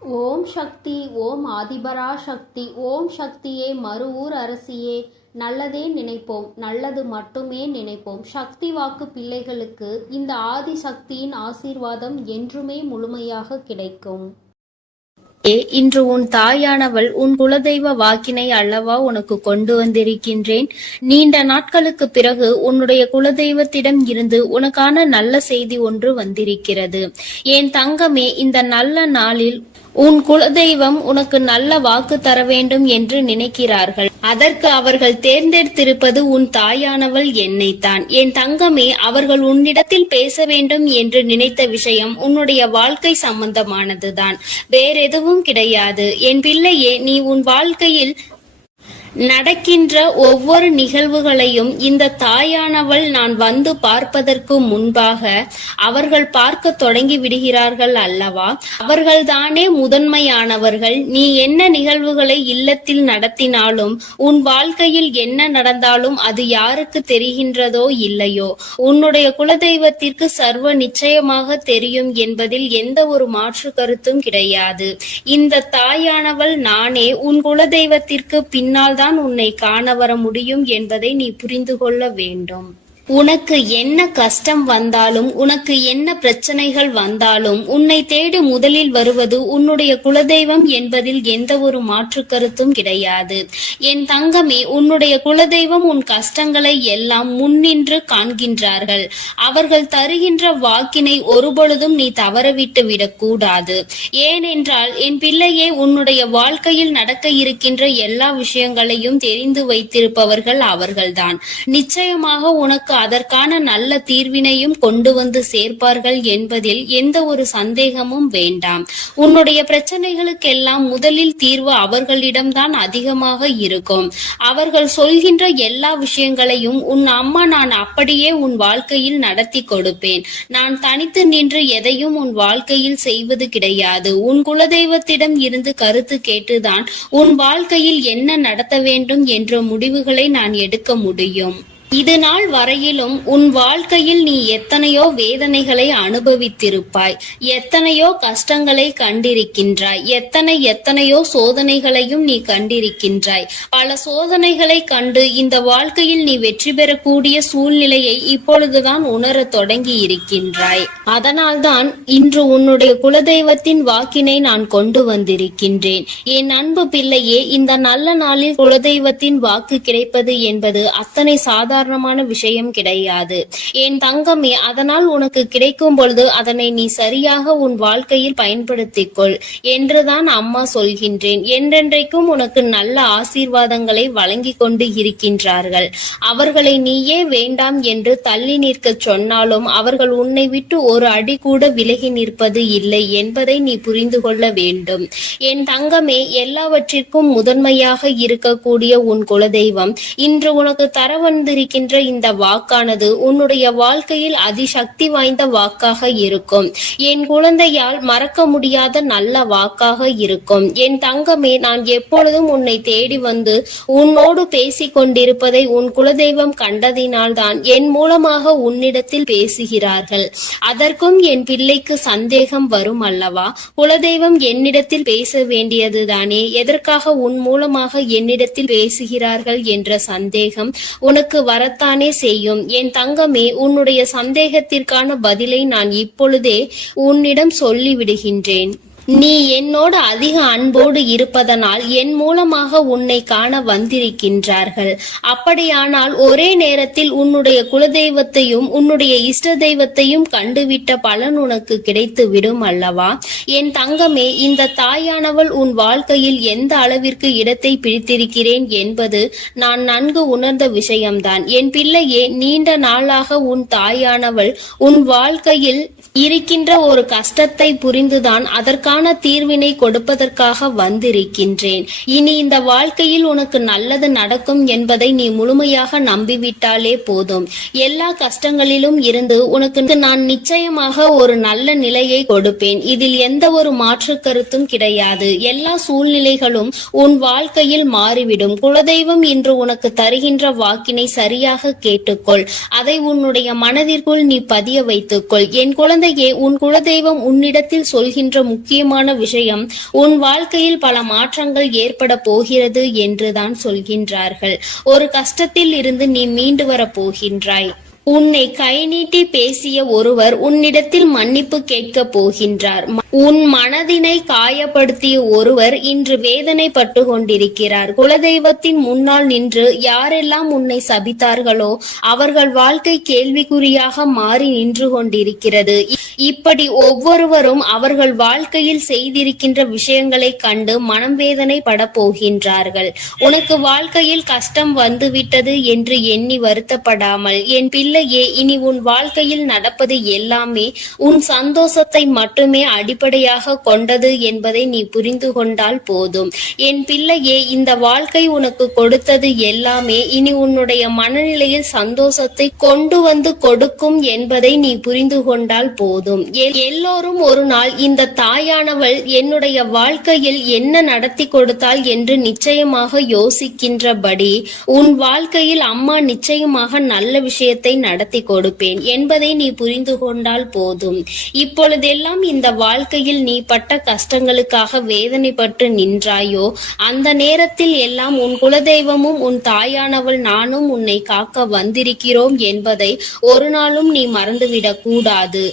ஓம் சக்தி, ஓம் ஆதிபரா சக்தி, ஓம் சக்தியே, மறுவூர் அரசியே, நல்லதே நினைப்போம், நல்லது மட்டுமே நினைப்போம். சக்தி வாக்கு பிள்ளைகளுக்கு இந்த ஆதிசக்தியின் ஆசீர்வாதம் என்றுமே முழுமையாக கிடைக்கும். இன்று உன் தாயானவள் உன் குலதெய்வ வாக்கினை அல்லவா உனக்கு கொண்டு வந்திருக்கின்றேன். நீண்ட நாட்களுக்கு பிறகு உன்னுடைய குலதெய்வத்திடம் இருந்து உனக்கான நல்ல செய்தி ஒன்று வந்திருக்கிறது. என் தங்கமே, இந்த நல்ல நாளில் உன் குலதெய்வம் உனக்கு நல்ல வாக்கு தர வேண்டும் என்று நினைக்கிறார்கள். அதற்கு அவர்கள் தேர்ந்தெடுத்திருப்பது உன் தாயானவள் என்னைத்தான். என் தங்கமே, அவர்கள் உன்னிடத்தில் பேச வேண்டும் என்று நினைத்த விஷயம் உன்னுடைய வாழ்க்கை சம்பந்தமானதுதான், வேறெதுவும் கிடையாது. என் பிள்ளையே, நீ உன் வாழ்க்கையில் நடக்கின்ற ஒவ்வொரு நிகழ்வுகளையும் இந்த தாயானவள் நான் வந்து பார்ப்பதற்கு முன்பாக அவர்கள் பார்க்க தொடங்கி விடுகிறார்கள் அல்லவா? அவர்கள்தானே முதன்மையானவர்கள். நீ என்ன நிகழ்வுகளை இல்லத்தில் நடத்தினாலும், உன் வாழ்க்கையில் என்ன நடந்தாலும் அது யாருக்கு தெரிகின்றதோ இல்லையோ, உன்னுடைய குலதெய்வத்திற்கு சர்வ நிச்சயமாக தெரியும் என்பதில் எந்த ஒரு மாற்று கருத்தும் கிடையாது. இந்த தாயானவள் நானே உன் குலதெய்வத்திற்கு பின்னால் உன்னை காண வர முடியும் என்பதை நீ புரிந்து கொள்ள வேண்டும். உனக்கு என்ன கஷ்டம் வந்தாலும், உனக்கு என்ன பிரச்சனைகள் வந்தாலும், உன்னை தேடி முதலில் வருவது உன்னுடைய குலதெய்வம் என்பதில் எந்த ஒரு மாற்று கருத்தும் கிடையாது. என் தங்கமே, உன்னுடைய குலதெய்வம் உன் கஷ்டங்களை எல்லாம் முன்னின்று காண்கின்றார்கள். அவர்கள் தருகின்ற வாக்கினை ஒருபொழுதும் நீ தவறவிட்டு விடக்கூடாது. ஏனென்றால் என் பிள்ளையே, உன்னுடைய வாழ்க்கையில் நடக்க இருக்கின்ற எல்லா விஷயங்களையும் தெரிந்து வைத்திருப்பவர்கள் அவர்கள்தான். நிச்சயமாக உனக்கு அதற்கான நல்ல தீர்வினையும் கொண்டு வந்து சேர்ப்பார்கள் என்பதில் எந்த ஒரு சந்தேகமும் வேண்டாம். உன்னுடைய பிரச்சனைகளுக்கெல்லாம் முதலில் தீர்வு அவர்களிடம்தான் அதிகமாக இருக்கும். அவர்கள் சொல்கின்ற எல்லா விஷயங்களையும் உன் அம்மா நான் அப்படியே உன் வாழ்க்கையில் நடத்தி கொடுப்பேன். நான் தனித்து நின்று எதையும் உன் வாழ்க்கையில் செய்வது கிடையாது. உன் குலதெய்வத்திடம் இருந்து கருத்து கேட்டுதான் உன் வாழ்க்கையில் என்ன நடத்த வேண்டும் என்ற முடிவுகளை நான் எடுக்க முடியும். இது நாள் வரையிலும் உன் வாழ்க்கையில் நீ எத்தனையோ வேதனைகளை அனுபவித்திருப்பாய், எத்தனையோ கஷ்டங்களை கண்டிருக்கின்றாய், எத்தனையோ சோதனைகளையும் நீ கண்டிருக்கின்றாய். பல சோதனைகளை கண்டு இந்த வாழ்க்கையில் நீ வெற்றி பெறக்கூடிய சூழ்நிலையை இப்பொழுதுதான் உணர தொடங்கி இருக்கின்றாய். அதனால்தான் இன்று உன்னுடைய குலதெய்வத்தின் வாக்கினை நான் கொண்டு வந்திருக்கின்றேன். என் அன்பு பிள்ளையே, இந்த நல்ல நாளில் குலதெய்வத்தின் வாக்கு கிடைப்பது என்பது அத்தனை சாதாரண விஷயம் கிடையாது. என் தங்கமே, அதனால் உனக்கு கிடைக்கும் பொழுது அதனை நீ சரியாக உன் வாழ்க்கையில் பயன்படுத்திக் கொள் என்றுதான் அம்மா சொல்கின்றேன். என்றென்றைக்கும் உனக்கு நல்ல ஆசீர்வாதங்களை வழங்கி கொண்டு இருக்கின்றார்கள். அவர்களை நீயே வேண்டாம் என்று தள்ளி நிற்க சொன்னாலும் அவர்கள் உன்னை விட்டு ஒரு அடி கூட விலகி நிற்பது இல்லை என்பதை நீ புரிந்து கொள்ள வேண்டும். என் தங்கமே, எல்லாவற்றிற்கும் முதன்மையாக இருக்கக்கூடிய உன் குலதெய்வம் இன்று உனக்கு தர வந்திருக்கின்ற இந்த வாக்கானது உன்னுடைய வாழ்க்கையில் அதிசக்தி வாய்ந்த வாக்காக இருக்கும். என் குழந்தையால் மறக்க முடியாத நல்ல வாக்காக இருக்கும். என் தங்கமே, நான் எப்பொழுதும் உன்னை தேடி வந்து உன்னோடு பேசிக் கொண்டிருப்பதை உன் குலதெய்வம் கண்டதினால்தான் என் மூலமாக உன்னிடத்தில் பேசுகிறார்கள். அதற்கும் என் பிள்ளைக்கு சந்தேகம் வரும் அல்லவா? குலதெய்வம் என்னிடத்தில் பேச வேண்டியதுதானே, எதற்காக உன் மூலமாக என்னிடத்தில் பேசுகிறார்கள் என்ற சந்தேகம் உனக்கு வரத்தானே செய்யும். என் தங்கமே, உன்னுடைய சந்தேகத்திற்கான பதிலை நான் இப்பொழுதே உன்னிடம் சொல்லிவிடுகின்றேன். நீ என்னோடு அதிக அன்போடு இருப்பதனால் என் மூலமாக உன்னை காண வந்திருக்கின்றார்கள். அப்படியானால் ஒரே நேரத்தில் உன்னுடைய குலதெய்வத்தையும் உன்னுடைய இஷ்ட தெய்வத்தையும் கண்டுவிட்ட பலன் உனக்கு கிடைத்து விடும் அல்லவா? என் தங்கமே, இந்த தாயானவள் உன் வாழ்க்கையில் எந்த அளவிற்கு இடத்தை பிடித்திருக்கிறேன் என்பது நான் நன்கு உணர்ந்த விஷயம்தான். என் பிள்ளையே, நீண்ட நாளாக உன் தாயானவள் உன் வாழ்க்கையில் இருக்கின்ற ஒரு கஷ்டத்தை புரிந்துதான் அதற்கான தீர்வினை கொடுப்பதற்காக வந்திருக்கின்றேன். இனி இந்த வாழ்க்கையில் உனக்கு நல்லது நடக்கும் என்பதை நீ முழுமையாக நம்பிவிட்டாலே போதும். எல்லா கஷ்டங்களிலும் இருந்து உனக்கு நான் நிச்சயமாக ஒரு நல்ல நிலையை கொடுப்பேன். இதில் எந்த ஒரு மாற்று கருத்தும் கிடையாது. எல்லா சூழ்நிலைகளும் உன் வாழ்க்கையில் மாறிவிடும். குலதெய்வம் இன்று உனக்கு தருகின்ற வாக்கினை சரியாக கேட்டுக்கொள். அதை உன்னுடைய மனதிற்குள் நீ பதிய வைத்துக்கொள். என் குழந்தை குழந்தையே, உன் குலதெய்வம் உன்னிடத்தில் சொல்கின்ற முக்கியமான விஷயம், உன் வாழ்க்கையில் பல மாற்றங்கள் ஏற்பட போகிறது என்றுதான் சொல்கின்றார்கள். ஒரு கஷ்டத்தில் இருந்து நீ மீண்டு வரப் போகின்றாய். உன்னை கை நீட்டி பேசிய ஒருவர் உன்னிடத்தில் மன்னிப்பு கேட்கப் போகின்றார். உன் மனதினை காயப்படுத்திய ஒருவர் இன்று வேதனைப்பட்டு கொண்டிருக்கிறார். குலதெய்வத்தின் முன்னால் நின்று யாரெல்லாம் உன்னை சபித்தார்களோ அவர்கள் வாழ்க்கை கேள்விக்குறியாக மாறி நின்று கொண்டிருக்கிறது. இப்படி ஒவ்வொருவரும் அவர்கள் வாழ்க்கையில் செய்திருக்கின்ற விஷயங்களை கண்டு மனம் வேதனை பட போகின்றார்கள். உனக்கு வாழ்க்கையில் கஷ்டம் வந்துவிட்டது என்று எண்ணி வருத்தப்படாமல், என் பிள்ளையே, இனி உன் வாழ்க்கையில் நடப்பது எல்லாமே உன் சந்தோஷத்தை மட்டுமே அடிப்படையாக கொண்டது என்பதை நீ புரிந்து கொண்டால் போதும். என் பிள்ளையே, இந்த வாழ்க்கை உனக்கு கொடுத்தது எல்லாமே இனி உன்னுடைய மனநிலையில் சந்தோஷத்தை கொண்டு வந்து கொடுக்கும் என்பதை நீ புரிந்து கொண்டால் போதும். எல்லோரும் ஒரு நாள் இந்த தாயானவள் என்னுடைய வாழ்க்கையில் என்ன நடத்தி கொடுத்தாள் என்று நிச்சயமாக யோசிக்கின்றபடி உன் வாழ்க்கையில் அம்மா நிச்சயமாக நல்ல விஷயத்தை நடத்தி கொடுப்பேன் என்பதை நீ புரிந்து கொண்டால் போதும். இப்பொழுதெல்லாம் இந்த வாழ்க்கையில் நீ பட்ட கஷ்டங்களுக்காக வேதனைப்பட்டு நின்றாயோ, அந்த நேரத்தில் எல்லாம் உன் குலதெய்வமும் உன் தாயானவள் நானும் உன்னை காக்க வந்திருக்கிறோம் என்பதை ஒரு நாளும் நீ மறந்துவிடக் கூடாது.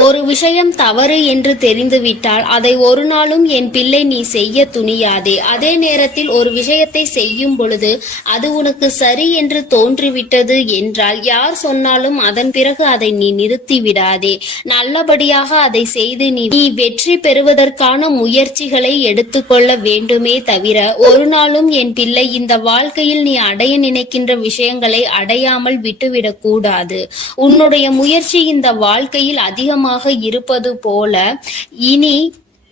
ஒரு விஷயம் தவறு என்று தெரிந்துவிட்டால் அதை ஒரு நாளும் என் பிள்ளை நீ செய்ய துணியாதே. அதே நேரத்தில் ஒரு விஷயத்தை செய்யும் பொழுது அது உனக்கு சரி என்று தோன்றிவிட்டது என்றால் யார் சொன்னாலும் அதன் பிறகு அதை நீ நிறுத்தி விடாதே. நல்லபடியாக அதை செய்து நீ வெற்றி பெறுவதற்கான முயற்சிகளை எடுத்துக்கொள்ள வேண்டுமே தவிர ஒரு நாளும் என் பிள்ளை இந்த வாழ்க்கையில் நீ அடைய நினைக்கின்ற விஷயங்களை அடையாமல் விட்டுவிடக் கூடாது. உன்னுடைய முயற்சி இந்த வாழ்க்கையில் அதிகம் இருப்பது போல இனி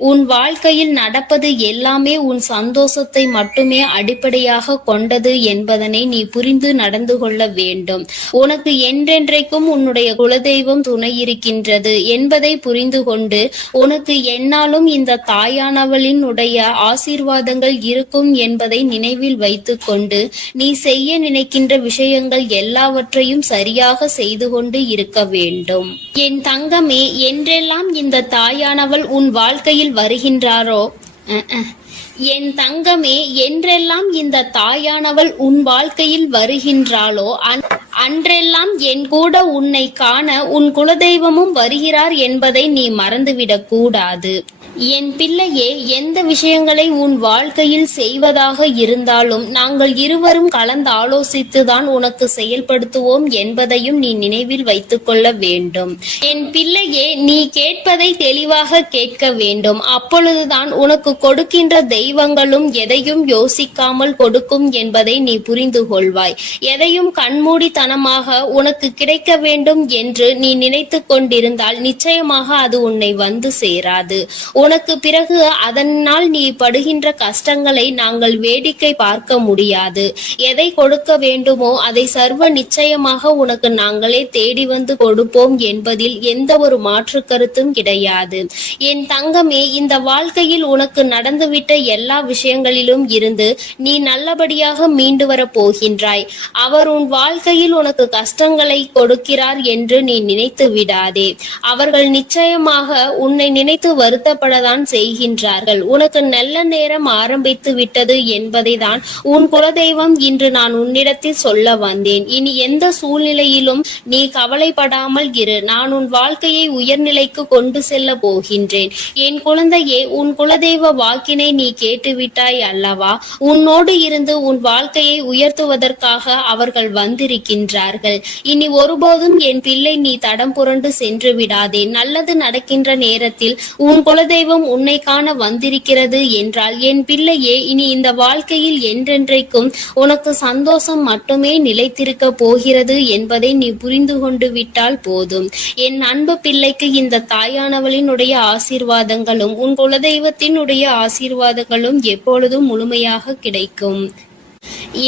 உன் வாழ்க்கையில் நடப்பது எல்லாமே உன் சந்தோஷத்தை மட்டுமே அடிப்படையாக கொண்டது என்பதனை நீ புரிந்து நடந்து கொள்ள வேண்டும். உனக்கு என்றென்றைக்கும் உன்னுடைய குலதெய்வம் துணை இருக்கின்றது என்பதை புரிந்து கொண்டு உனக்கு என்னாலும் இந்த தாயானவளின் உடைய ஆசீர்வாதங்கள் இருக்கும் என்பதை நினைவில் வைத்துக் கொண்டு நீ செய்ய நினைக்கின்ற விஷயங்கள் எல்லாவற்றையும் சரியாக செய்து கொண்டு இருக்க வேண்டும். என் தங்கமே, என்றெல்லாம் இந்த தாயானவள் உன் வாழ்க்கையில் வருகின்றாரோ, என் தங்கமே, என்றெல்லாம் இந்த தாயானவள் உன் வாழ்க்கையில் வருகின்றாளோ அன்றெல்லாம் என் கூட உன்னை காண உன் குலதெய்வமும் வருகிறார் என்பதை நீ மறந்துவிடக் கூடாது. என் பிள்ளையே, எந்த விஷயங்களை உன் வாழ்க்கையில் செய்வதாக இருந்தாலும் நாங்கள் இருவரும் கலந்து ஆலோசித்துதான் உனக்கு செயல்படுத்துவோம் என்பதையும் நீ நினைவில் வைத்துக் கொள்ள வேண்டும். என் பிள்ளையே, நீ கேட்பதை தெளிவாக கேட்க வேண்டும். அப்பொழுதுதான் உனக்கு கொடுக்கின்ற தெய்வங்களும் எதையும் யோசிக்காமல் கொடுக்கும் என்பதை நீ புரிந்து கொள்வாய். எதையும் கண்மூடித்தனமாக உனக்கு கிடைக்க வேண்டும் என்று நீ நினைத்து கொண்டிருந்தால் நிச்சயமாக அது உன்னை வந்து சேராது. உனக்கு பிறகு அதனால் நீ படுகின்ற கஷ்டங்களை நாங்கள் வேடிக்கை பார்க்க முடியாது. எதை கொடுக்க வேண்டுமோ அதை சர்வ நிச்சயமாக உனக்கு நாங்களே தேடி வந்து கொடுப்போம் என்பதில் எந்த ஒரு மாற்று கருத்தும் கிடையாது. என் தங்கமே, இந்த வாழ்க்கையில் உனக்கு நடந்துவிட்ட எல்லா விஷயங்களிலும் இருந்து நீ நல்லபடியாக மீண்டு வர போகின்றாய். அவர் உன் வாழ்க்கையில் உனக்கு கஷ்டங்களை கொடுக்கிறார் என்று நீ நினைத்து விடாதே. அவர்கள் நிச்சயமாக உன்னை நினைத்து வருத்தப்படதான் செய்கின்றார்கள். உனக்கு நல்ல நேரம் ஆரம்பித்து விட்டது என்பதை தான் உன் குலதெய்வம் இன்று நான் உன்னிடத்தில் சொல்ல வந்தேன். இனி எந்த சூழ்நிலையிலும் நீ கவலைப்படாமல் இரு. நான் உன் வாழ்க்கையை உயர்நிலைக்கு கொண்டு செல்ல போகின்றேன். என் குழந்தையே, உன் குலதெய்வ வாக்கினை நீ கேட்டுவிட்டாய் அல்லவா? உன்னோடு இருந்து உன் வாழ்க்கையை உயர்த்துவதற்காக அவர்கள் வந்திருக்கின்றார்கள். இனி ஒருபோதும் என் பிள்ளை நீ தடம் புரண்டு சென்று விடாதே. நல்லது நடக்கின்ற நேரத்தில் உன் குலதெய்வம் உன்னை காண வந்திருக்கிறது என்றால் என் பிள்ளையே, இனி இந்த வாழ்க்கையில் என்றென்றைக்கும் உனக்கு சந்தோஷம் மட்டுமே நிலைத்திருக்க போகிறது என்பதை நீ புரிந்து கொண்டு விட்டால் போதும். என் அன்பு பிள்ளைக்கு இந்த தாயானவளினுடைய ஆசீர்வாதங்களும் உன் குலதெய்வத்தினுடைய ஆசீர்வாதங்களும் எப்பொழுதும் முழுமையாக கிடைக்கும்.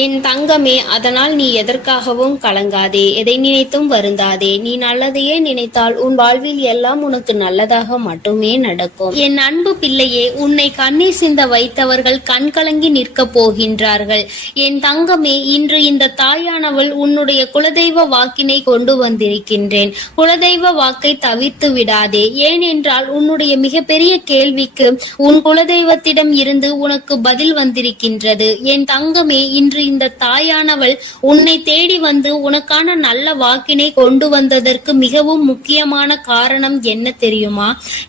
என் தங்கமே, அதனால் நீ எதற்காகவும் கலங்காதே, எதை நினைத்தும் வருந்தாதே. நீ நல்லதையே நினைத்தால் உன் வாழ்வில் எல்லாம் உனக்கு நல்லதாக மட்டுமே நடக்கும். என் அன்பு பிள்ளையே, உன்னை கண்ணீர் சிந்த வைத்தவர்கள் கண்கலங்கி நிற்கப் போகின்றார்கள். என் தங்கமே, இன்று இந்த தாயானவள் உன்னுடைய குலதெய்வ வாக்கினை கொண்டு வந்திருக்கின்றேன். குலதெய்வ வாக்கை தவிர்த்து விடாதே. ஏனென்றால் உன்னுடைய மிகப்பெரிய கேள்விக்கு உன் குலதெய்வத்திடம் இருந்து உனக்கு பதில் வந்திருக்கின்றது. என் தங்கமே, இன்று இந்த தாயானவள் உன்னை தேடி வந்து உனக்கான நல்ல வாக்கினை கொண்டு வந்ததற்கு மிகவும் முக்கியமான காரணம் என்ன தெரியுமா?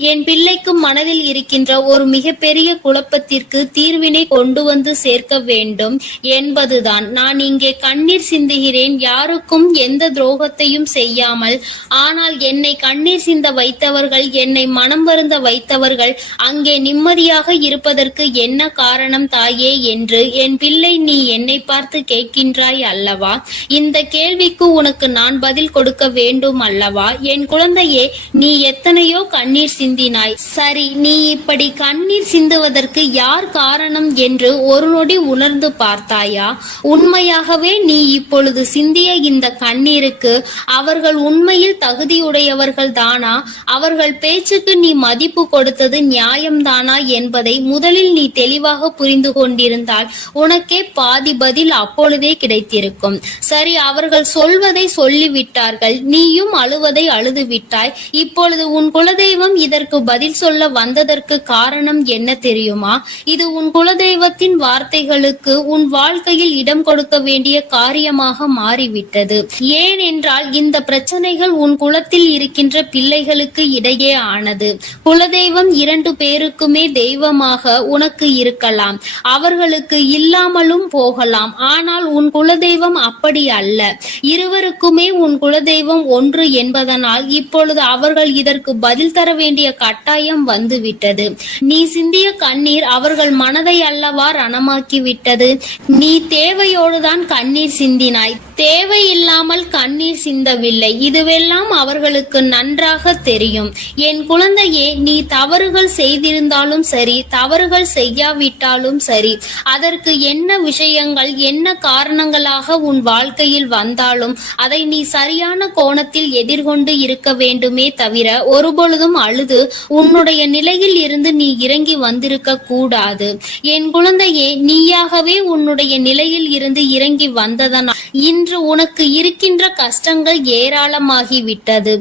என் பிள்ளைக்கும் மனதில் இருக்கின்ற ஒரு மிகப்பெரிய குழப்பத்திற்கு தீர்வினை கொண்டு வந்து சேர்க்க வேண்டும் என்பதுதான். நான் இங்கே கண்ணீர் சிந்துகிறேன், யாருக்கும் எந்த துரோகத்தையும் செய்யாமல். ஆனால் என்னை கண்ணீர் சிந்த வைத்தவர்கள், என்னை மனம் வருந்த வைத்தவர்கள் அங்கே நிம்மதியாக இருப்பதற்கு என்ன காரணம் தாயே என்று என் பிள்ளை நீ என்னை பார்த்து கேட்கின்றாய் அல்லவா? இந்த கேள்விக்கு உனக்கு நான் பதில் கொடுக்க வேண்டும் அல்லவா? என் குழந்தையே, நீ எத்தனையோ கண்ணீர் சிந்தினாய். சரி, நீ இப்படி கண்ணீர் சிந்துவதற்கு யார் காரணம் என்று ஒரு நொடி உணர்ந்து பார்த்தாயா? உண்மையாகவே நீ இப்பொழுது சிந்திய இந்த கண்ணீருக்கு அவர்கள் உண்மையில் தகுதியுடையவர்கள் தானா? அவர்கள் பேச்சுக்கு நீ மதிப்பு கொடுத்தது நியாயம்தானா என்பதை முதலில் நீ தெளிவாக புரிந்து கொண்டிருந்தால் உனக்கே பாதி பதில் அப்பொழுதே கிடைத்திருக்கும். சரி, அவர்கள் சொல்வதை சொல்லிவிட்டார்கள், நீயும் அழுவதை அழுது விட்டாய். இப்பொழுது உன் குலதெய்வம் இதற்கு பதில் சொல்ல வந்ததற்கு காரணம் என்ன தெரியுமா? இது உன் குலதெய்வத்தின் வார்த்தைகளுக்கு உன் வாழ்க்கையில் இடம் கொடுக்க வேண்டிய காரியமாக மாறிவிட்டது. ஏனென்றால் இந்த பிரச்சனைகள் உன் குலத்தில் இருக்கின்ற பிள்ளைகளுக்கு இடையே ஆனது. குலதெய்வம் 2 பேருக்குமே தெய்வமாக உனக்கு இருக்கலாம், அவர்களுக்கு இல்லாமலும் போகலாம். ஆனால் உன் குலதெய்வம் அப்படி அல்ல. இருவருக்குமே உன் குலதெய்வம் ஒன்று என்பதனால் இப்பொழுது அவர்கள் இதற்கு பதில் தர வேண்டிய கட்டாயம் வந்துவிட்டது. நீ சிந்திய கண்ணீர் அவர்கள் மனதை அல்லவா ரணமாக்கி விட்டது. நீ தேவையோடுதான் கண்ணீர் சிந்தினாய், தேவையில்லாமல் கண்ணீர் சிந்தவில்லை. இதுவெல்லாம் அவர்களுக்கு நன்றாக தெரியும். என் குழந்தையே, நீ தவறுகள் செய்திருந்தாலும் சரி, தவறுகள் செய்யாவிட்டாலும் சரி, அதற்கு என்ன விஷயங்கள் என்ன காரணங்களாக உன் வாழ்க்கையில் வந்தாலும் அதை நீ சரியான கோணத்தில் எதிர்கொண்டு இருக்க வேண்டுமே தவிர ஒருபொழுதும் அழுது உன்னுடைய நிலையில் இருந்து நீ இறங்கி வந்திருக்க கூடாது. என் குழந்தையே, நீயாகவே உன்னுடைய நிலையில் இருந்து இறங்கி வந்ததனால் இன்று உனக்கு இருக்கின்ற கஷ்டங்கள் ஏராளமாகிவிட்டது.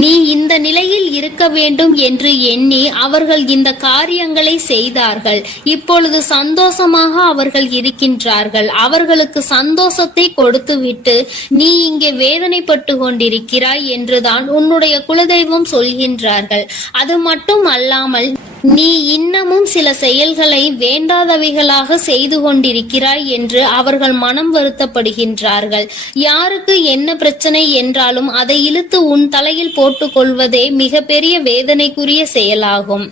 நீ இந்த நிலையில் இருக்க வேண்டும் என்று எண்ணி அவர்கள் இந்த காரியங்களை செய்தார்கள். இப்பொழுது சந்தோஷமாக அவர்கள் இருக்கின்றார்கள். அவர்களுக்கு சந்தோஷத்தை கொடுத்துவிட்டு நீ இங்கே வேதனைப்பட்டு கொண்டிருக்கிறாய் என்றுதான் உன்னுடைய குலதெய்வம் சொல்கின்றார்கள். அது மட்டும் அல்லாமல் நீ இன்னமும் சில செயல்களை வேண்டாதவைகளாக செய்து கொண்டிருக்கிறாய் என்று அவர்கள் மனம் வருத்தப்படுகின்றார்கள். யாருக்கு என்ன பிரச்சனை என்றாலும் அதை இழுத்து உன் தலையில் போட்டுக் கொள்வதே மிகப்பெரிய வேதனைக்குரிய செயலாகும்.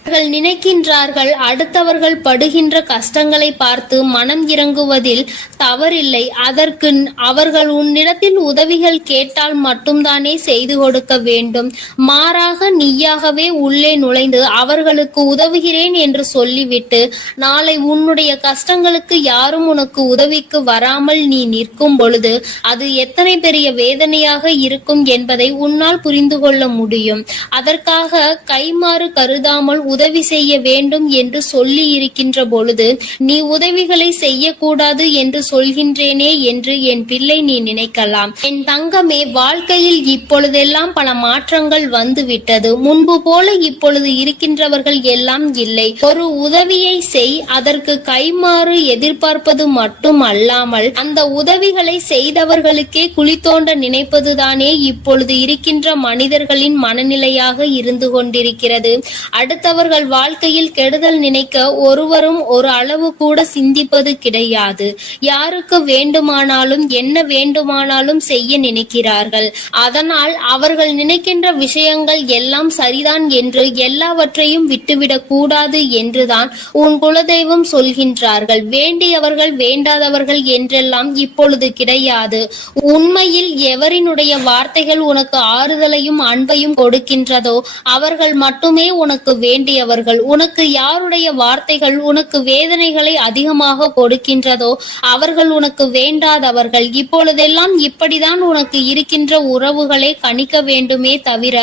அவர்கள் நினைக்கின்றார்கள் அடுத்தவர்கள் படுகின்ற கஷ்டங்களை பார்த்து மனம் இறங்குவதில் தவறில்லை. அதற்கு அவர்கள் உன்னிடத்தில் உதவிகள் கேட்டால் மட்டும்தானே செய்து கொடுக்க வேண்டும். மாறாக நீயாகவே உள்ளே நுழைந்து அவர்களுக்கு உதவுகிறேன் என்று சொல்லிவிட்டு நாளை உன்னுடைய கஷ்டங்களுக்கு யாரும் உனக்கு உதவிக்கு வராமல் நீ நிற்கும் பொழுது அது எத்தனை பெரிய வேதனையாக இருக்கும் என்பதை உன்னால் புரிந்து கொள்ள முடியும். அதற்காக கைமாறு கருதாமல் உதவி செய்ய வேண்டும் என்று சொல்லி இருக்கின்ற பொழுது நீ உதவிகளை செய்யக்கூடாது என்று சொல்கின்றேனே என்று என் பிள்ளை நீ நினைக்கலாம். என் தங்கமே, வாழ்க்கையில் இப்பொழுதெல்லாம் பல மாற்றங்கள் வந்துவிட்டது. முன்பு போல இப்பொழுது இருக்கின்றவர்கள் எல்லாம் இல்லை. ஒரு உதவியை செய், அதற்கு கைமாறு எதிர்பார்ப்பது மட்டும் அல்லாமல் அந்த உதவிகளை செய்தவர்களுக்கே குழி தோண்ட நினைப்பதுதானே இப்பொழுது இருக்கின்ற மனிதர்களின் மனநிலையாக இருந்து கொண்டிருக்கிறது. அடுத்தவர்கள் வாழ்க்கையில் கெடுதல் நினைக்க ஒருவரும் ஒரு அளவு கூட சிந்திப்பது கிடையாது. யாருக்கு வேண்டுமானாலும் என்ன வேண்டுமானாலும் செய்ய நினைக்கிறார்கள். அதனால் அவர்கள் நினைக்கின்ற விஷயங்கள் எல்லாம் சரிதான் என்று எல்லாவற்றையும் விட்டுவிடக் கூடாது என்றுதான் உன் குலதெய்வம் சொல்கின்றார்கள். வேண்டியவர்கள் வேண்டாதவர்கள் என்றெல்லாம் இப்பொழுது கிடையாது. உண்மையில் எவரினுடைய வார்த்தைகள் உனக்கு ஆறுதலையும் அன்பையும் கொடுக்கின்றதோ அவர்கள் மட்டுமே உனக்கு வேண்டிய வேண்டியவர்கள். உனக்கு யாருடைய வார்த்தைகள் உனக்கு வேதனைகளை அதிகமாக கொடுக்கின்றதோ அவர்கள் உனக்கு வேண்டாதவர்கள். இப்பொழுதெல்லாம் இப்படிதான் உனக்கு இருக்கின்ற உறவுகளை கணிக்க வேண்டுமே தவிர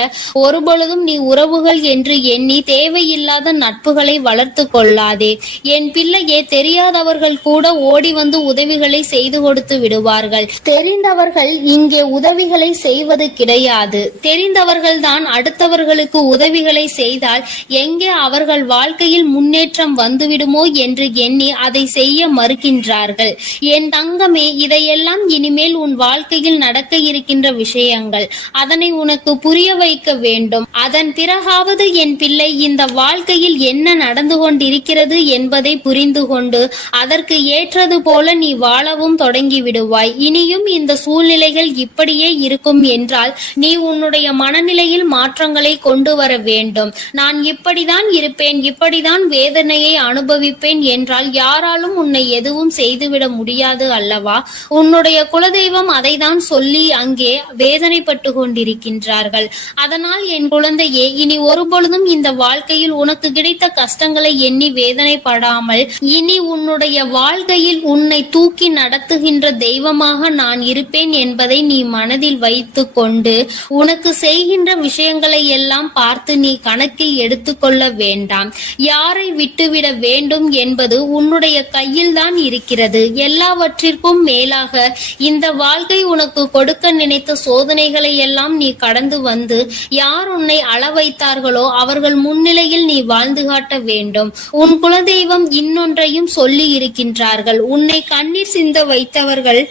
ஒருபொழுதும் நீ உறவுகள் என்று எண்ணி தேவையில்லாத நட்புகளை வளர்த்து கொள்ளாதே. என் பிள்ளையே, தெரியாதவர்கள் கூட ஓடி வந்து உதவிகளை செய்து கொடுத்து விடுவார்கள். தெரிந்தவர்கள் இங்கே உதவிகளை செய்வது கிடையாது. தெரிந்தவர்கள் தான் அடுத்தவர்களுக்கு உதவிகளை செய்தால் எங்கே அவர்கள் வாழ்க்கையில் முன்னேற்றம் வந்துவிடுமோ என்று எண்ணி அதை செய்ய மறுக்கின்றார்கள். என் தங்கமே, இதையெல்லாம் இனிமேல் உன் வாழ்க்கையில் நடக்க இருக்கின்ற விஷயங்கள். அதனை உனக்கு புரிய வைக்க வேண்டும். அதன் பிறகாவது என் பிள்ளை இந்த வாழ்க்கையில் என்ன நடந்து கொண்டிருக்கிறது என்பதை புரிந்து கொண்டு அதற்கு ஏற்றது போல நீ வாழவும் தொடங்கி விடுவாய். இனியும் இந்த சூழ்நிலைகள் இப்படியே இருக்கும் என்றால் நீ உன்னுடைய மனநிலையில் மாற்றங்களை கொண்டு வர வேண்டும். நான் இப்படிதான் இருப்பேன், இப்படிதான் வேதனையை அனுபவிப்பேன் என்றால் யாராலும் உன்னை எதுவும் செய்துவிட முடியாது அல்லவா? உன்னுடைய குலதெய்வம் அதை தான் சொல்லி அங்கே வேதனைப்பட்டு கொண்டிருக்கின்றார்கள். அதனால் என் குழந்தையே, இனி ஒருபொழுதும் இந்த வாழ்க்கையில் உனக்கு கிடைத்த கஷ்டங்களை எண்ணி வேதனைப்படாமல் இனி உன்னுடைய வாழ்க்கையில் உன்னை தூக்கி நடத்துகின்ற தெய்வமாக நான் இருப்பேன் என்பதை நீ மனதில் வைத்து கொண்டு உனக்கு செய்கின்ற விஷயங்களை எல்லாம் பார்த்து நீ கணக்கில் எடுத்துக்கொள்ள வேண்டாம். யாரை விட்டுவிட வேண்டும் என்பது உன்னுடைய கையில் தான் இருக்கிறது. எல்லாவற்றிற்கும் மேலாக இந்த வாழ்க்கை உனக்கு கொடுக்க நினைத்த சோதனைகளை எல்லாம் நீ கடந்து வந்து யார் உன்னை அள வைத்தார்களோ அவர்கள் முன்னிலையில் நீ வாழ்ந்து காட்ட வேண்டும். உன் குலதெய்வம் இன்னொன்றையும் சொல்லி இருக்கின்றார்கள். உன்னை கண்ணீர் சிந்த வைத்தவர்கள்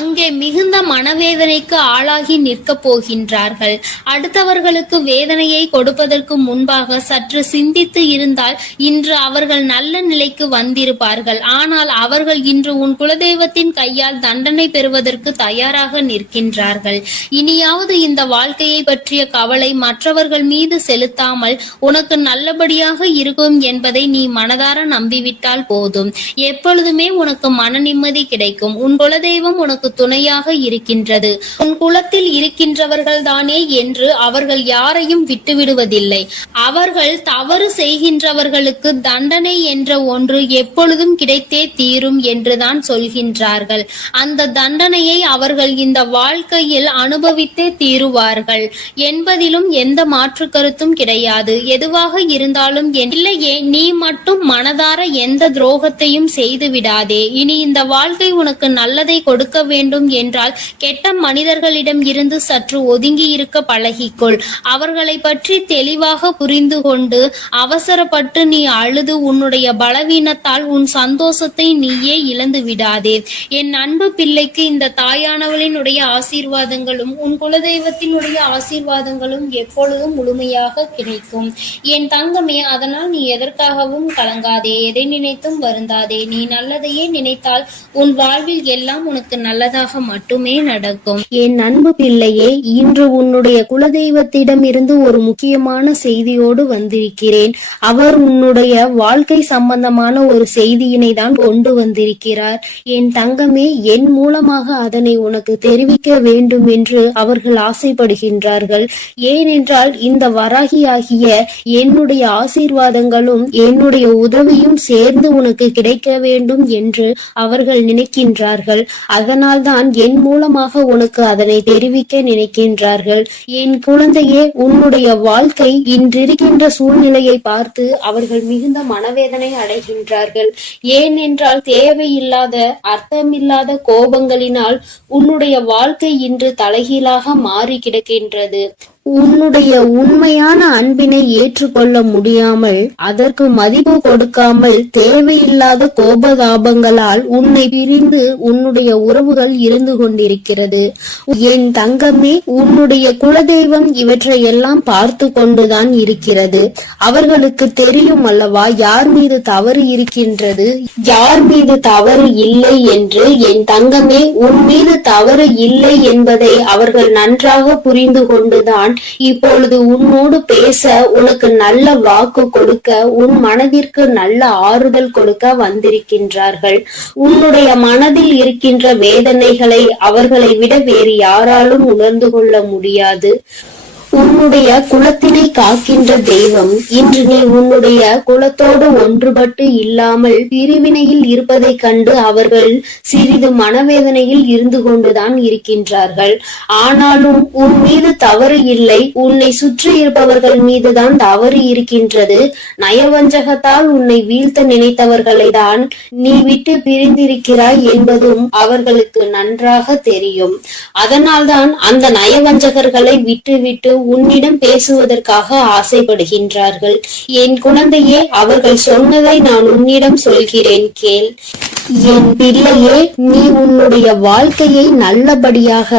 அங்கே மிகுந்த மனவேதனைக்கு ஆளாகி நிற்க போகின்றார்கள். அடுத்தவர்களுக்கு வேதனையை கொடுப்பதற்கு முன்பாக சற்று சிந்தித்து இருந்தால் இன்று அவர்கள் நல்ல நிலைக்கு வந்திருப்பார்கள். ஆனால் அவர்கள் இன்று உன் குலதெய்வத்தின் கையால் தண்டனை பெறுவதற்கு தயாராக நிற்கின்றார்கள். இனியாவது இந்த வாழ்க்கையை பற்றிய கவலை மற்றவர்கள் மீது செலுத்தாமல் உனக்கு நல்லபடியாக இருக்கும் என்பதை நீ மனதார நம்பிவிட்டால் போதும். எப்பொழுதுமே உனக்கு மன நிம்மதி கிடைக்கும். உன் குலதெய்வம் உனக்கு துணையாக இருக்கின்றது. உன் குலத்தில் இருக்கின்றவர்கள் தானே என்று அவர்கள் யாரையும் விட்டுவிடுவதில்லை. அவர்கள் தவறு செய்கின்றவர்களுக்கு தண்டனை என்ற ஒன்று எப்பொழுதும் கிடைத்தே தீரும் என்றுதான் சொல்கின்றார்கள். அந்த தண்டனையை அவர்கள் இந்த வாழ்க்கையில் அனுபவித்தே தீருவார்கள் என்பதிலும் எந்த மாற்று கருத்தும் கிடையாது. எதுவாக இருந்தாலும் இல்லையே, நீ மட்டும் மனதார எந்த துரோகத்தையும் செய்து விடாதே. இனி இந்த வாழ்க்கை உனக்கு நல்லதை கொடுக்க வேண்டும் என்றால் கெட்ட மனிதர்களிடம் இருந்து சற்று ஒதுங்கி இருக்க பழகிக்கொள். அவர்களை பற்றி தெளிவாக புரிந்து கொண்டு அவசரப்பட்டு நீ அழுது உன்னுடைய பலவீனத்தால் உன் சந்தோஷத்தை நீயே இழந்து விடாதே. என் அன்பு பிள்ளைக்கு இந்த தாயானவளினுடைய ஆசீர்வாதங்களும் உன் குலதெய்வத்தினுடைய ஆசீர்வாதங்களும் எப்பொழுதும் முழுமையாக கிடைக்கும். என் தங்கமே, அதனால் நீ எதற்காகவும் கலங்காதே, எதை நினைத்தும் வருந்தாதே. நீ நல்லதையே நினைத்தால் உன் வாழ்வில் எல்லாம் உனக்கு நல்லதாக மட்டுமே நடக்கும். என் அன்பு பிள்ளையே, இன்று உன்னுடைய குலதெய்வத்திடம் இருந்து ஒரு முக்கியமான செய்தியோடு வந்திருக்கிறேன். அவர் உன்னுடைய வாழ்க்கை சம்பந்தமான ஒரு செய்தியினை தான் கொண்டு வந்திருக்கிறார். என் தங்கமே, என் மூலமாக அதனை உனக்கு தெரிவிக்க வேண்டும் என்று அவர்கள் ஆசைப்படுகின்றார்கள். ஏனென்றால் இந்த வராகியாகிய என்னுடைய ஆசீர்வாதங்களும் என்னுடைய உதவியும் சேர்ந்து உனக்கு கிடைக்க வேண்டும் என்று அவர்கள் நினைக்கின்றார்கள். அதனால் தான் என் மூலமாக உனக்கு அதனை தெரிவிக்க நினைக்கின்றார்கள். என் குழந்தையே, உன்னுடைய வாழ்க்கை இன்றிருக்கின்ற சூழ்நிலையை பார்த்து அவர்கள் மிகுந்த மனவேதனை அடைகின்றார்கள். ஏனென்றால் தேவையில்லாத அர்த்தமில்லாத கோபங்களினால் உன்னுடைய வாழ்க்கை இன்று தலைகீழாக மாறி கிடக்கின்றது. உன்னுடைய உண்மையான அன்பினை ஏற்றுக்கொள்ள முடியாமல் அதற்கு மதிப்பு கொடுக்காமல் தேவையில்லாத கோபதாபங்களால் உன்னை பிரிந்து உன்னுடைய உறவுகள் இருந்து கொண்டிருக்கிறது. என் தங்கமே, உன்னுடைய குலதெய்வம் இவற்றையெல்லாம் பார்த்து கொண்டுதான் இருக்கிறது. அவர்களுக்கு தெரியும் அல்லவா யார் மீது தவறு இருக்கின்றது, யார் மீது தவறு இல்லை என்று. என் தங்கமே, உன் மீது தவறு இல்லை என்பதை அவர்கள் நன்றாக புரிந்து கொண்டுதான் இப்பொழுது உன்னோடு பேச, உனக்கு நல்ல வாக்கு கொடுக்க, உன் மனதிற்கு நல்ல ஆறுதல் கொடுக்க வந்திருக்கின்றார்கள். உன்னுடைய மனதில் இருக்கின்ற வேதனைகளை அவர்களை விட வேறு யாராலும் உணர்ந்து கொள்ள முடியாது. உன்னுடைய குலத்தினை காக்கின்ற தெய்வம் இன்று நீ உன்னுடைய குலத்தோடு ஒன்றுபட்டு இல்லாமல் பிரிவினையில் இருப்பதைக் கண்டு அவர்கள் சிறிது மனவேதனையில் இருந்து கொண்டுதான் இருக்கின்றார்கள். ஆனாலும் உன் மீது தவறு இல்லை, உன்னை சுற்றி இருப்பவர்கள் மீதுதான் தவறு இருக்கின்றது. நயவஞ்சகத்தால் உன்னை வீழ்த்த நினைத்தவர்களை தான் நீ விட்டு பிரிந்திருக்கிறாய் என்பதும் அவர்களுக்கு நன்றாக தெரியும். அதனால்தான் அந்த நயவஞ்சகர்களை விட்டுவிட்டு உன்னிடம் பேசுவதற்காக ஆசைப்படுகின்றார்கள். என் குழந்தையே, அவர்கள் சொன்னதை நான் உன்னிடம் சொல்கிறேன், கேள். என் பிள்ளையே, நீ உன்னுடைய வாழ்க்கையை நல்லபடியாக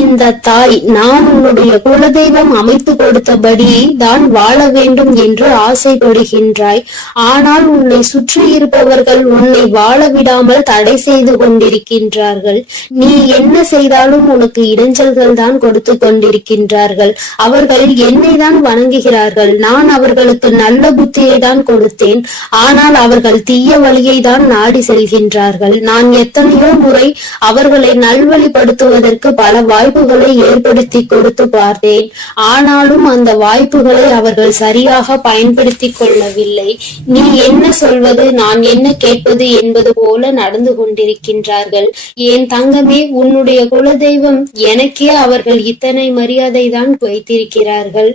இந்த தாய் நான் உன்னுடைய குலதெய்வம் அமைத்து கொடுத்தபடி தான் வாழ வேண்டும் என்று ஆசைப்படுகின்றாய். ஆனால் உன்னை சுற்றி இருப்பவர்கள் உன்னை வாழ விடாமல் தடை செய்து கொண்டிருக்கின்றார்கள். நீ என்ன செய்தாலும் உனக்கு இடைஞ்சல்கள் தான் கொடுத்து கொண்டிருக்கின்றார்கள். அவர்கள் என்னை தான் வணங்குகிறார்கள். நான் அவர்களுக்கு நல்ல புத்தியை தான் கொடுத்தேன். ஆனால் அவர்கள் தீய வழியை தான் நாடி செல்கின்றார்கள். நான் எத்தனையோ முறை அவர்களை நல்வழிப்படுத்துவதற்கு பல வாய்ப்புகளை ஏற்படுத்தி கொடுத்து பார்த்தேன். ஆனாலும் அந்த வாய்ப்புகளை அவர்கள் சரியாக பயன்படுத்தி கொள்ளவில்லை. நீ என்ன சொல்வது, நான் என்ன கேட்பது என்பது போல நடந்து கொண்டிருக்கின்றார்கள். என் தங்கமே, உன்னுடைய குலதெய்வம் எனக்கே அவர்கள் இத்தனை மரியாதை தான் வைத்திருக்கிறார்கள்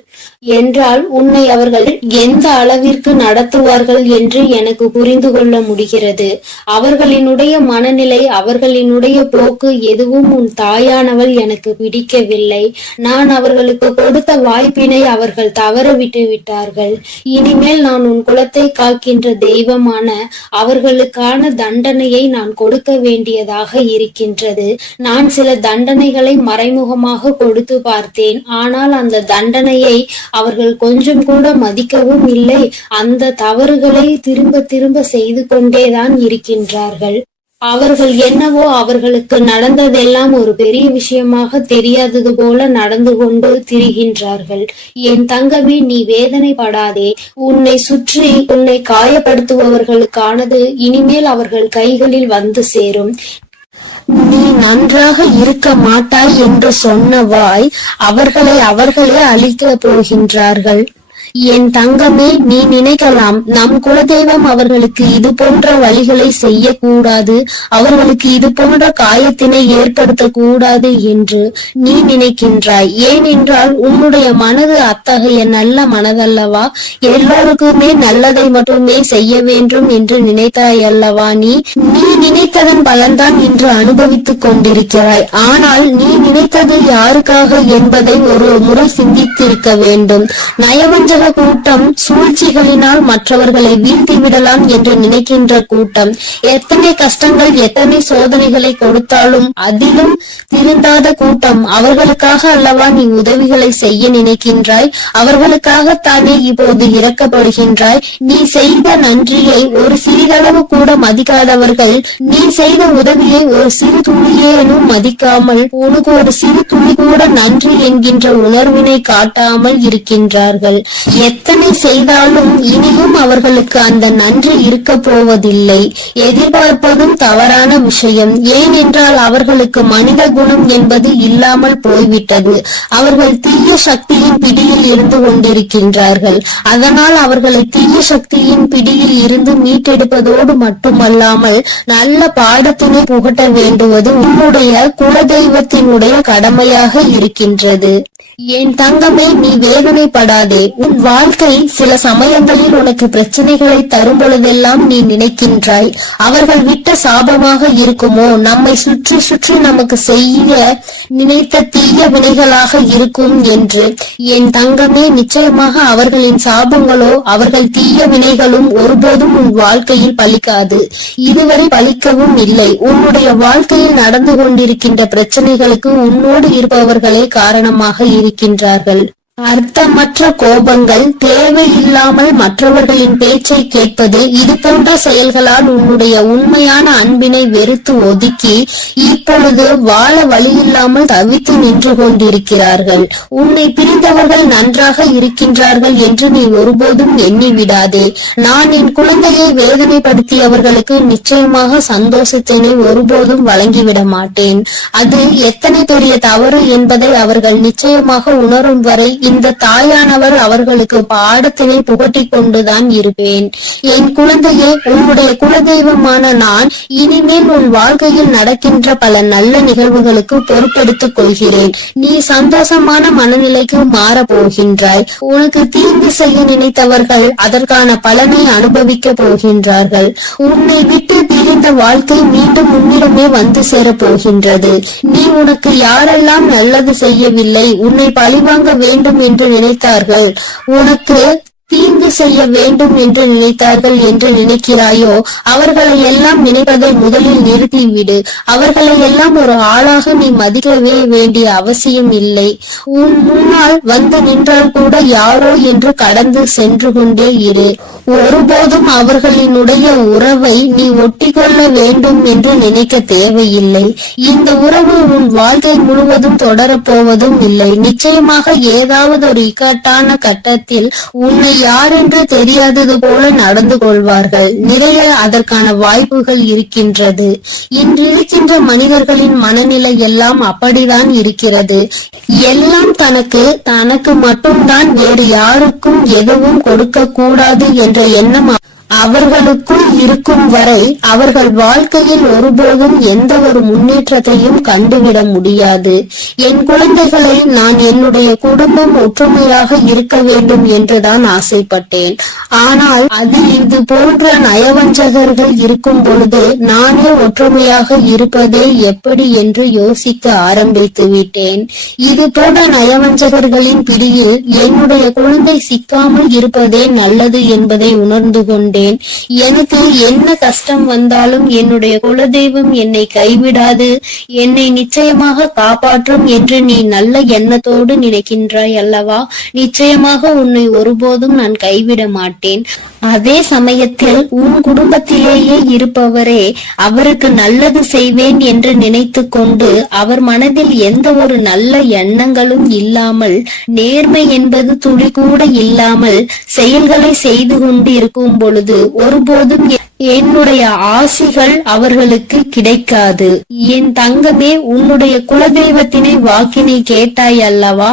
என்றால் உன்னை அவர்கள் எந்த அளவிற்கு நடத்துவார்கள் என்று எனக்கு புரிந்து கொள்ள முடிகிறது. அவர்களினுடைய மனநிலை, அவர்களினுடைய போக்கு எதுவும் உன் தாயானவள் எனக்கு பிடிக்கவில்லை. நான் அவர்களுக்கு கொடுத்த வாய்ப்பினை அவர்கள் தவற விட்டு விட்டார்கள். இனிமேல் நான் உன் குலத்தை காக்கின்ற தெய்வமான அவர்களுக்கான தண்டனையை நான் கொடுக்க வேண்டியதாக இருக்கின்றது. நான் சில தண்டனைகளை மறைமுகமாக கொடுத்து பார்த்தேன். ஆனால் அந்த தண்டனையை அவர்கள் கொஞ்சம் கூட மதிக்கவும் இல்லை. அந்த தவறுகளை திரும்ப திரும்ப செய்து கொண்டேதான் இருக்கின்றார்கள். அவர்கள் என்னவோ அவர்களுக்கு நடந்ததெல்லாம் ஒரு பெரிய விஷயமாக தெரியாதது போல நடந்து கொண்டு திரிகின்றார்கள். என் தங்கமே, நீ வேதனைப்படாதே. உன்னை சுற்றி உன்னை காயப்படுத்துபவர்களுக்கானது இனிமேல் அவர்கள் கைகளில் வந்து சேரும். நீ நன்றாக இருக்க மாட்டாய் என்று சொன்ன வாய் அவர்களே அழிக்க போகின்றார்கள். என் தங்கமே, நீ நினைக்கலாம் நம் குலதெய்வம் அவர்களுக்கு இது போன்ற வழிகளை செய்யக்கூடாது, அவர்களுக்கு இது போன்ற காயத்தினை ஏற்படுத்த கூடாது என்று நீ நினைக்கின்றாய். ஏனென்றால் உன்னுடைய மனது அத்தகைய நல்ல மனதல்லவா? எல்லோருக்குமே நல்லதை மட்டுமே செய்ய வேண்டும் என்று நினைத்தாய் அல்லவா? நீ நினைத்ததன் பலன்தான் இன்று அனுபவித்துக் கொண்டிருக்கிறாய். ஆனால் நீ நினைத்தது யாருக்காக என்பதை ஒரு முறை சிந்தித்திருக்க வேண்டும். நயவஞ்சக கூட்டம் சூழ்ச்சிகளினால் மற்றவர்களை வீழ்த்தி விடலாம் என்று நினைக்கின்ற கூட்டம் எத்தனை கஷ்டங்கள் எத்தனை சோதனைகளை கொடுத்தாலும் அதிலும் திருந்தாத கூட்டம். அவர்களுக்காக அல்லவா நீ உதவிகளை செய்ய நினைக்கின்றாய்? அவர்களுக்காகத்தானே இப்போது இறக்கப்படுகின்றாய். நீ செய்த நன்றியை ஒரு சிறிதளவு கூட மதிக்காதவர்கள் நீ செய்த உதவியை ஒரு சிறு துளியேனும் மதிக்காமல் உனக்கு ஒரு சிறு துளி கூட நன்றி என்கின்ற உணர்வினை காட்டாமல் இருக்கின்றார்கள். எத்தனை செய்தாலும் இனியும் அவர்களுக்கு அந்த நன்றி இருக்க போவதில்லை. எதிர்பார்ப்பதும் தவறான விஷயம். ஏனென்றால் அவர்களுக்கு மனித குணம் என்பது இல்லாமல் போய்விட்டது. அவர்கள் தீய சக்தியின் பிடியில் இருந்து கொண்டிருக்கின்றார்கள். அதனால் அவர்களை தீய சக்தியின் பிடியில் இருந்து மீட்டெடுப்பதோடு மட்டுமல்லாமல் நல்ல பாடத்தினை புகட்ட வேண்டுவது உன்னுடைய குலதெய்வத்தினுடைய கடமையாக இருக்கின்றது. என் தங்கமே, நீ வேதனைப்படாதே. உன் வாழ்க்கை சில சமயங்களில் உனக்கு பிரச்சனைகளை தரும் பொழுதெல்லாம் நீ நினைக்கின்றாய், அவர்கள் விட்ட சாபமாக இருக்குமோ, நம்மை சுற்றி சுற்றி நமக்கு செய்ய நினைத்த தீய வினைகளாக இருக்கும் என்று. என் தங்கமே, நிச்சயமாக அவர்களின் சாபங்களோ அவர்கள் தீய வினைகளும் ஒருபோதும் உன் வாழ்க்கையில் பலிக்காது. இதுவரை பலிக்கவும் இல்லை. உன்னுடைய வாழ்க்கையில் நடந்து கொண்டிருக்கின்ற பிரச்சனைகளுக்கு உன்னோடு இருப்பவர்களே காரணமாக இருக்கின்றார்கள். அர்த்தமற்ற கோபங்கள், தேவையில்லாமல் மற்றவர்களின் பேச்சை கேட்பது, இது போன்ற செயல்களால் உன்னுடைய உண்மையான அன்பினை வெறுத்து ஒதுக்கி இப்பொழுது வாழ வழியில்லாமல் தவித்து நின்று கொண்டிருக்கிறார்கள். உன்னை பிரிந்தவர்கள் நன்றாக இருக்கின்றார்கள் என்று நீ ஒருபோதும் எண்ணி விடாதே. நான் என் குழந்தையை வேதனைப்படுத்தியவர்களுக்கு நிச்சயமாக சந்தோஷத்தினை ஒருபோதும் வழங்கிவிட மாட்டேன். அது எத்தனை பெரிய தவறு என்பதை அவர்கள் நிச்சயமாக உணரும் வரை இந்த தாயானவர் அவர்களுக்கு பாடத்தினை புகட்டி கொண்டுதான் இருப்பேன். என் குழந்தையே, உன்னுடைய குலதெய்வமான நான் இனிமேல் உன் வாழ்க்கையில் நடக்கின்ற பல நல்ல நிகழ்வுகளுக்கு பொறுப்பெடுத்துக் கொள்கிறேன். நீ சந்தோஷமான மனநிலைக்கு மாற போகின்றாய். உனக்கு தீங்கு செய்ய நினைத்தவர்கள் அதற்கான பலனை அனுபவிக்க போகின்றார்கள். உன்னை விட்டு பிரிந்த வாழ்க்கை மீண்டும் உன்னிடமே வந்து சேரப் போகின்றது. நீ உனக்கு யாரெல்லாம் நல்லது செய்யவில்லை, உன்னை பழிவாங்க வேண்டும் என்று நினைத்தார்கள், உனக்கு தீங்கு செய்ய வேண்டும் என்று நினைத்தார்கள் என்று நினைக்கிறாயோ, அவர்களை எல்லாம் நினைப்பதை முதலில் நிறுத்திவிடு. அவர்களை எல்லாம் ஒரு ஆளாக நீ மதிக்கவே வேண்டிய அவசியம் இல்லை. உன் முன்னால் வந்து நின்றால் கூட யாரோ என்று கடந்து சென்று கொண்டே இரு. ஒருபோதும் அவர்களினுடைய உறவை நீ ஒட்டிக்கொள்ள வேண்டும் என்று நினைக்க தேவையில்லை. இந்த உறவு உன் வாழ்க்கை முழுவதும் தொடரப்போவதும் இல்லை. நிச்சயமாக ஏதாவது ஒரு இக்கட்டான கட்டத்தில் உன்னை யார் என்று தெரியாதது போல நடந்து கொள்வார்கள். நிறைய அதற்கான வாய்ப்புகள் இருக்கின்றது. இன்றிருக்கின்ற மனிதர்களின் மனநிலை எல்லாம் அப்படிதான் இருக்கிறது. எல்லாம் தனக்கு மட்டும்தான், வேறு யாருக்கும் எதுவும் கொடுக்க கூடாது என்ற எண்ணம் அவர்களுக்குள் இருக்கும் வரை அவர்கள் வாழ்க்கையில் ஒருபோதும் எந்த ஒரு முன்னேற்றத்தையும் கண்டுவிட முடியாது. என் குழந்தைகளை, நான் என்னுடைய குடும்பம் ஒற்றுமையாக இருக்க வேண்டும் என்றுதான் ஆசைப்பட்டேன். ஆனால் அது இது போன்ற நயவஞ்சகர்கள் இருக்கும் பொழுது நானே ஒற்றுமையாக இருப்பதே எப்படி என்று யோசிக்க ஆரம்பித்து விட்டேன். இது போன்ற நயவஞ்சகர்களின் பிடியில் என்னுடைய குழந்தை சிக்காமல் இருப்பதே நல்லது என்பதை உணர்ந்து கொண்டேன். எனக்கு என்ன கஷ்டம் வந்தாலும் என்னுடைய குலதெய்வம் என்னை கைவிடாது, என்னை நிச்சயமாக காப்பாற்றும் என்று நீ நல்ல எண்ணத்தோடு நினைக்கின்றாய் அல்லவா? நிச்சயமாக உன்னை ஒருபோதும் நான் கைவிட மாட்டேன். அதே சமயத்தில் உன் குடும்பத்திலேயே இருப்பவரே அவருக்கு நல்லது செய்வேன் என்று நினைத்து கொண்டு அவர் மனதில் எந்த ஒரு நல்ல எண்ணங்களும் இல்லாமல், நேர்மை என்பது துளி கூட இல்லாமல் செயல்களை செய்து கொண்டு இருக்கும் பொழுது ஒருபோதும் என்னுடைய ஆசிகள் அவர்களுக்கு கிடைக்காது. என் தங்கமே, உன்னுடைய குலதெய்வத்தினை வாக்கினை கேட்டாய் அல்லவா?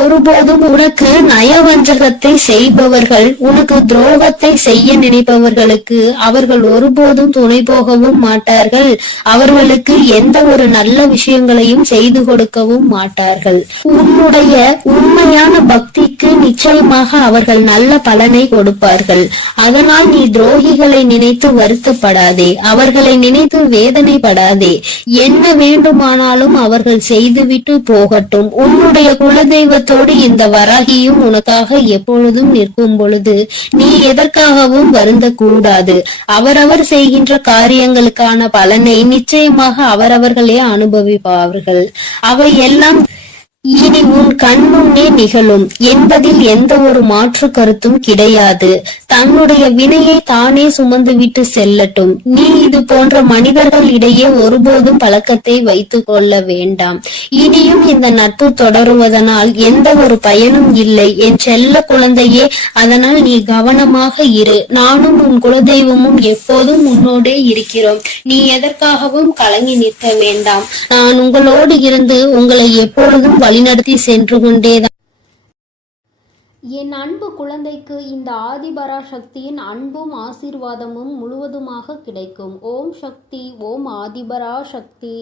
ஒருபோதும் உனக்கு நயவஞ்சகத்தை செய்பவர்கள், உனக்கு துரோகத்தை செய்ய நினைப்பவர்களுக்கு அவர்கள் ஒருபோதும் துணை போகவும் மாட்டார்கள். அவர்களுக்கு எந்த ஒரு நல்ல விஷயங்களையும் செய்து கொடுக்கவும் மாட்டார்கள். உன்னுடைய உண்மையான பக்திக்கு நிச்சயமாக அவர்கள் நல்ல பலனை கொடுப்பார்கள். அதனால் நீ துரோகிகளை நினைத்து வருத்தப்படாதே, அவர்களை நினைத்து வேதனைப்படாதே. என்ன வேண்டுமானாலும் அவர்கள் செய்துவிட்டு போகட்டும். உன்னுடைய குலதெய்வத்தோடு இந்த வராகியும் உனக்காக எப்பொழுதும் நிற்கும் பொழுது நீ எதற்காகவும் வருந்த கூடாது. அவரவர் செய்கின்ற காரியங்களுக்கான பலனை நிச்சயமாக அவரவர்களே அனுபவிப்பார்கள். அவை எல்லாம் இனி உன் கண் முன்னே நிகழும் என்பதில் எந்த ஒரு மாற்று கருத்தும் கிடையாது. தன்னுடைய வினையை தானே சுமந்துவிட்டு செல்லட்டும். நீ இது போன்ற மனிதர்கள் இடையே ஒருபோதும் பழக்கத்தை வைத்துக் கொள்ள வேண்டாம். இனியும் இந்த நட்பு தொடருவதனால் எந்த ஒரு பயனும் இல்லை என் செல்ல குழந்தையே. அதனால் நீ கவனமாக இரு. நானும் உன் குலதெய்வமும் எப்போதும் உன்னோடே இருக்கிறோம். நீ எதற்காகவும் கலங்கி நிற்க வேண்டாம். நான் உங்களோடு இருந்து உங்களை எப்பொழுதும் வழிநடத்தி சென்று கொண்டேதான். என் அன்பு குழந்தைக்கு இந்த ஆதிபரா சக்தியின் அன்பும் ஆசீர்வாதமும் முழுவதுமாக கிடைக்கும். ஓம் சக்தி, ஓம் ஆதிபரா சக்தி.